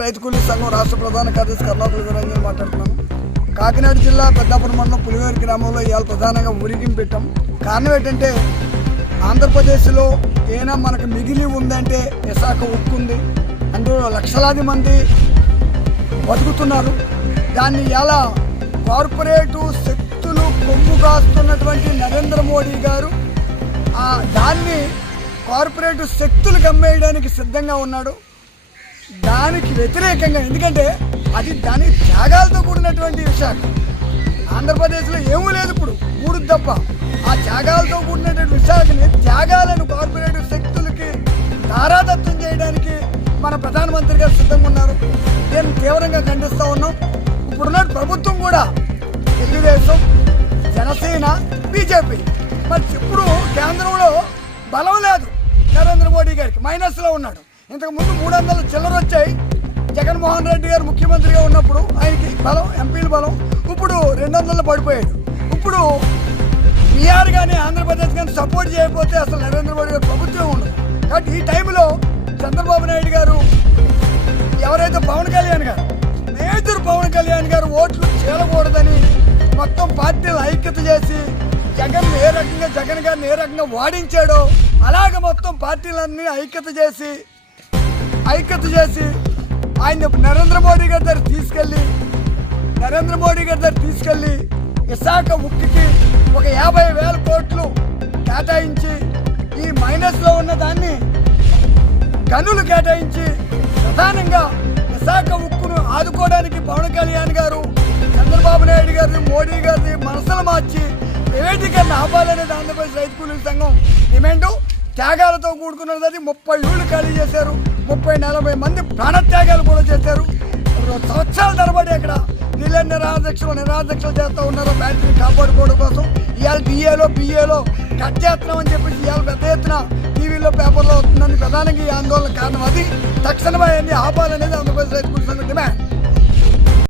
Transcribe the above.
రైతు కూలీ సంఘం రాష్ట్ర ప్రధాన కార్యదర్శి కర్ణాటక వీరంజన్ మాట్లాడుతున్నాను కాకినాడ జిల్లా పెద్దాపురం మండలం పులివేరు గ్రామంలో ఇవాళ ప్రధానంగా ఉరికిం పెట్టాం. కారణం ఏంటంటే ఆంధ్రప్రదేశ్లో ఏనా మనకు మిగిలి ఉందంటే విశాఖ ఉక్కు ఉంది అందులో లక్షలాది మంది బతుకుతున్నారు. దాన్ని ఎలా కార్పొరేటు శక్తులు కొమ్ము కాస్తున్నటువంటి నరేంద్ర మోడీ గారు ఆ దాన్ని కార్పొరేట్ శక్తులు అమ్మేయడానికి సిద్ధంగా ఉన్నాడు. దానికి వ్యతిరేకంగా ఎందుకంటే అది దాని త్యాగాలతో కూడినటువంటి విశాఖ. ఆంధ్రప్రదేశ్లో ఏమీ లేదు ఇప్పుడు మూడు తప్ప. ఆ త్యాగాలతో కూడినటువంటి విశాఖని త్యాగాలను కార్పొరేట్ శక్తులకి తారాదత్తం చేయడానికి మన ప్రధానమంత్రి గారు సిద్ధంగా ఉన్నారు. దీన్ని తీవ్రంగా ఖండిస్తూ ఉన్నాం. ఇప్పుడున్న ప్రభుత్వం కూడా తెలుగుదేశం జనసేన బీజేపీ. మరి ఇప్పుడు కేంద్రంలో బలం లేదు నరేంద్ర మోడీ గారికి మైనస్లో ఉన్నాడు. ఇంతకు ముందు మూడు వందల చిల్లర వచ్చాయి జగన్మోహన్ రెడ్డి గారు ముఖ్యమంత్రిగా ఉన్నప్పుడు ఆయనకి బలం ఎంపీల బలం. ఇప్పుడు రెండు వందలు పడిపోయాడు. ఇప్పుడు బీఆర్ కానీ ఆంధ్రప్రదేశ్ కానీ సపోర్ట్ చేయకపోతే అసలు నరేంద్ర మోడీ గారు ప్రభుత్వం ఉండదు. కాబట్టి ఈ టైంలో చంద్రబాబు నాయుడు గారు ఎవరైతే పవన్ కళ్యాణ్ గారు మేజర్ పవన్ కళ్యాణ్ గారు ఓట్లు చేయకూడదని మొత్తం పార్టీలు ఐక్యత చేసి జగన్ ఏ రకంగా జగన్ గారిని ఏ రకంగా వాడించాడో అలాగ మొత్తం పార్టీలన్నీ ఐక్యత చేసి ఐక్యత చేసి ఆయన నరేంద్ర మోడీ గారి దగ్గర తీసుకెళ్ళి నరేంద్ర మోడీ గారి దగ్గర తీసుకెళ్ళి విశాఖ ఉక్కికి ఒక యాభై వేల కోట్లు కేటాయించి ఈ మైనస్లో ఉన్న దాన్ని గనులు కేటాయించి ప్రధానంగా విశాఖ ఉక్కును ఆదుకోవడానికి పవన్ కళ్యాణ్ గారు చంద్రబాబు నాయుడు గారిని మోడీ గారిని మనసులు మార్చి ప్రైవేటీకరణ ఆపాలనేది ఆంధ్రప్రదేశ్ రైతు కూలీల సంఘం డిమాండు. త్యాగాలతో కూడుకున్నది ముప్పై ఏళ్ళు ఖాళీ చేశారు. ముప్పై నలభై మంది ప్రాణత్యాగాలు కూడా చేశారు. సంవత్సరాల తరబడి అక్కడ నీళ్ళ నిరాధ్యక్షులు నిరాధ్యక్షులు చేస్తూ ఉన్నారు బ్యాటరీ కాపాడుకోవడం కోసం. ఇవాళ డిఏలో బిఏలో కట్ చేస్తున్నామని చెప్పేసి ఇవాళ పెద్ద ఎత్తున టీవీలో పేపర్లో వస్తుందని ప్రధానంగా ఈ ఆందోళన కారణం అది. తక్షణమే ఆపాలనేది ఆంధ్రప్రదేశ్ రైతు కూలీల సంఘం డిమాండ్.